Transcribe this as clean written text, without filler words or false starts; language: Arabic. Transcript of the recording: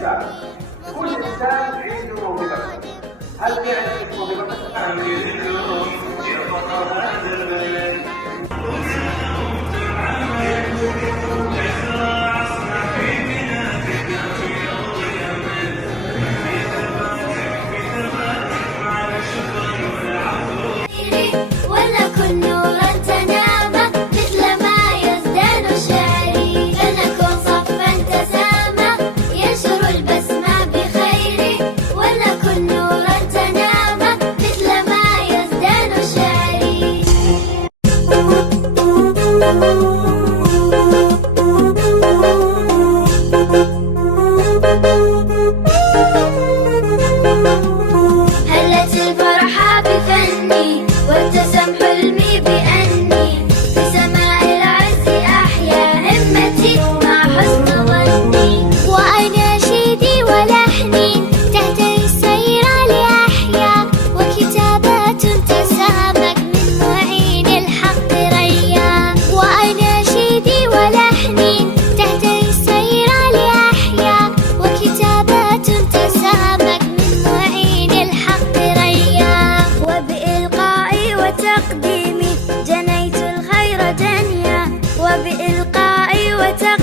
إنسان، كل إنسان عنده موهبة. هل تعرف موهبتك؟ ولنكن نورا تنامى مثل ما يزدان الشعري، فلنكن صفا تسامى ينشر البسمة بخير، ولنكن نورا تنامى مثل ما يزدان الشعري. هلت الفرحة بفني وابتسم حلمي بأني في سماء العز أحيا همتي مع حسن ظني، وأناشيدي ولحني تهتري السير لأحيا، وكتابات تسامك من معين الحق ريا، وأناشيدي ولحني تهتري السير لأحيا، وكتابات تسامك من معين الحق ريا، وبإلقائي وتقديمي جنيت الخير جنيا، وبإلقائي وتقديمي